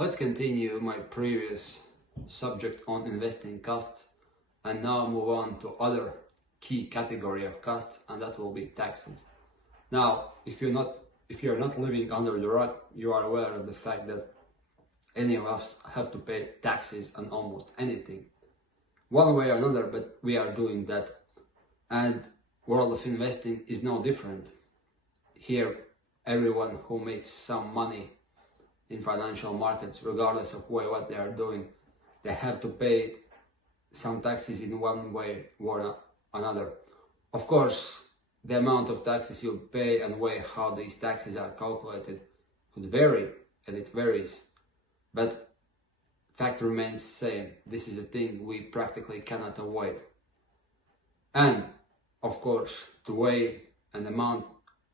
Let's continue my previous subject on investing costs and now move on to other key category of costs, and that will be taxes. Now, if you're not living under the rock, you are aware of the fact that any of us have to pay taxes on almost anything, one way or another, but we are doing that. And world of investing is no different. Here, everyone who makes some money in financial markets, regardless of what they are doing, they have to pay some taxes in one way or another. Of course, the amount of taxes you pay and way how these taxes are calculated could vary, and it varies. But fact remains same. This is a thing we practically cannot avoid. And of course, the way and amount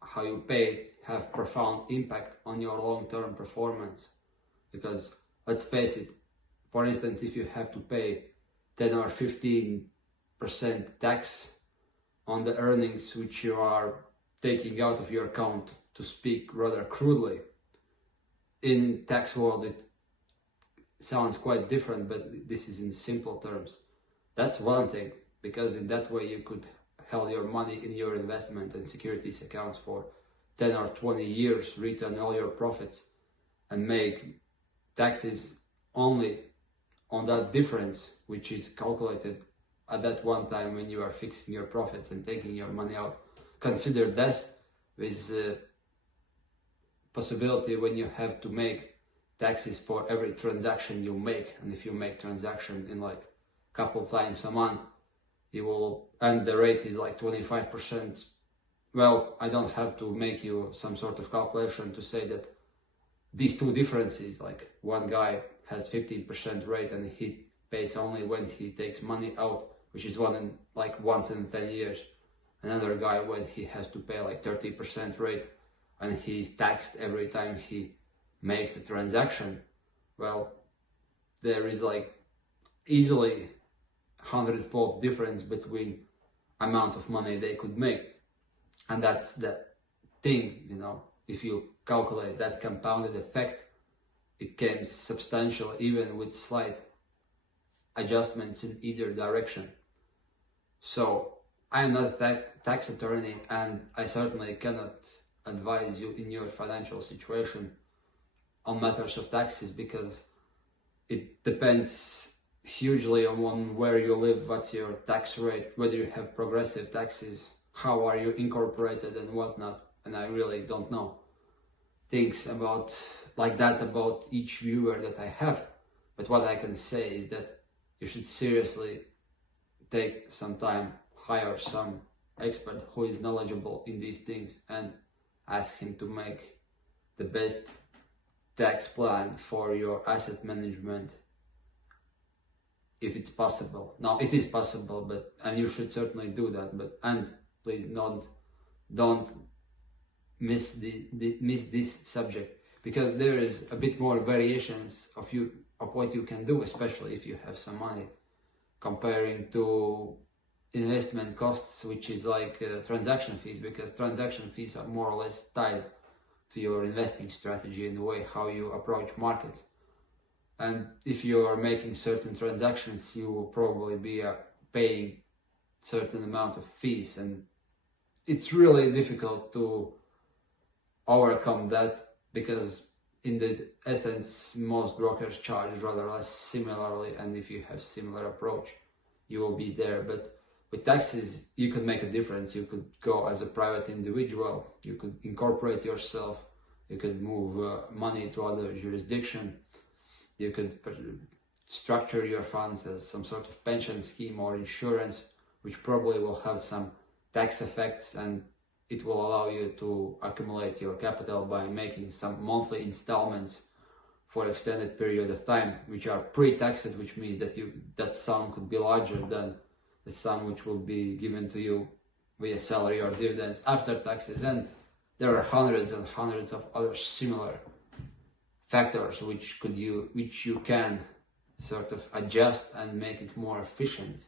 how you pay have profound impact on your long-term performance. Because let's face it, for instance, if you have to pay 10 or 15% tax on the earnings which you are taking out of your account, to speak rather crudely, in tax world it sounds quite different, but this is in simple terms. That's one thing, because in that way you could hold your money in your investment and securities accounts for 10 or 20 years, return all your profits and make taxes only on that difference, which is calculated at that one time when you are fixing your profits and taking your money out. Consider this with possibility when you have to make taxes for every transaction you make. And if you make transaction in like a couple times a month, you will, and the rate is like 25%. Well, I don't have to make you some sort of calculation to say that these two differences, like one guy has 15% rate and he pays only when he takes money out, which is once in 10 years. Another guy when he has to pay like 30% rate and he's taxed every time he makes a transaction. Well, there is like easily 100-fold difference between amount of money they could make. And that's the thing, if you calculate that compounded effect, it came substantial even with slight adjustments in either direction. So I am not a tax attorney, and I certainly cannot advise you in your financial situation on matters of taxes, because it depends hugely on where you live, what's your tax rate, whether you have progressive taxes, how are you incorporated and whatnot. And I really don't know things about each viewer that I have. But what I can say is that you should seriously take some time, hire some expert who is knowledgeable in these things, and ask him to make the best tax plan for your asset management, if it's possible. Now, it is possible, and you should certainly do that. And please don't miss this subject, because there is a bit more variations of what you can do, especially if you have some money, comparing to investment costs, which is like transaction fees, because transaction fees are more or less tied to your investing strategy and the way how you approach markets. And if you are making certain transactions, you will probably be paying certain amount of fees, and it's really difficult to overcome that, because in the essence most brokers charge rather less similarly, and if you have similar approach you will be there. But with taxes you could make a difference. You could go as a private individual, you could incorporate yourself, you could move money to other jurisdiction, you could structure your funds as some sort of pension scheme or insurance, which probably will have some tax effects, and it will allow you to accumulate your capital by making some monthly installments for extended period of time, which are pre-taxed, which means that that sum could be larger than the sum which will be given to you via salary or dividends after taxes. And there are hundreds and hundreds of other similar factors which you can sort of adjust and make it more efficient.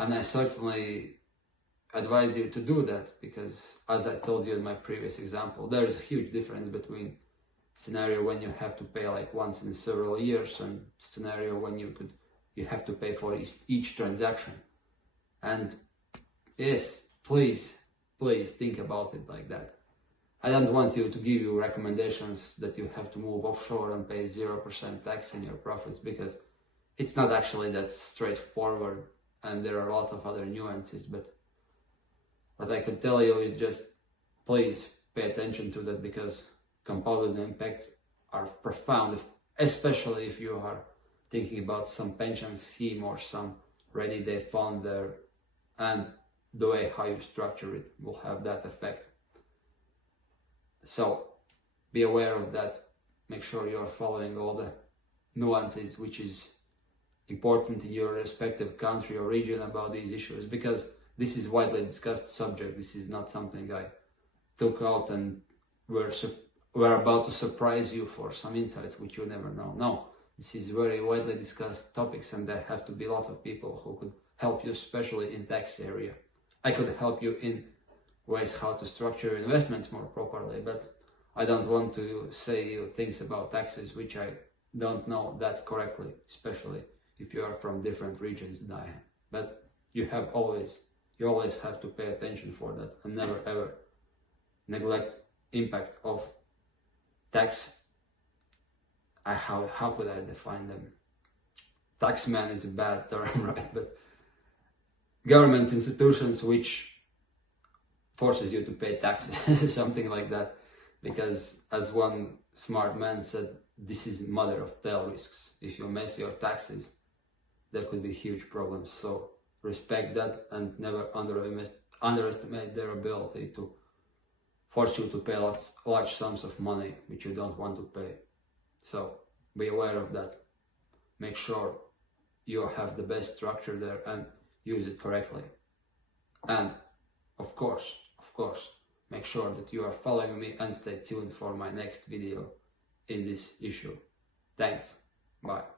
And I certainly advise you to do that, because as I told you in my previous example, there is a huge difference between scenario when you have to pay like once in several years, and scenario when you have to pay for each transaction. And yes, please think about it like that. I don't want you to give you recommendations that you have to move offshore and pay 0% tax in your profits, because it's not actually that straightforward, and there are a lot of other nuances. But what I could tell you is just please pay attention to that, because compounded impacts are profound, especially if you are thinking about some pension scheme or some rainy day fund there, and the way how you structure it will have that effect. So be aware of that. Make sure you are following all the nuances which is important in your respective country or region about these issues, because this is widely discussed subject. This is not something I took out and we're about to surprise you for some insights which you never know. No, this is very widely discussed topics, and there have to be a lot of people who could help you, especially in tax area. I could help you in ways how to structure your investments more properly, but I don't want to say you things about taxes which I don't know that correctly, especially if you are from different regions than I am. But you always have to pay attention for that, and never ever neglect impact of tax. How could I define them? Taxman is a bad term, right? But government institutions which forces you to pay taxes, something like that. Because as one smart man said, this is mother of tail risks. If you mess your taxes, there could be huge problems. So respect that, and never underestimate their ability to force you to pay large sums of money which you don't want to pay. So be aware of that. Make sure you have the best structure there and use it correctly. And of course, make sure that you are following me and stay tuned for my next video in this issue. Thanks. Bye.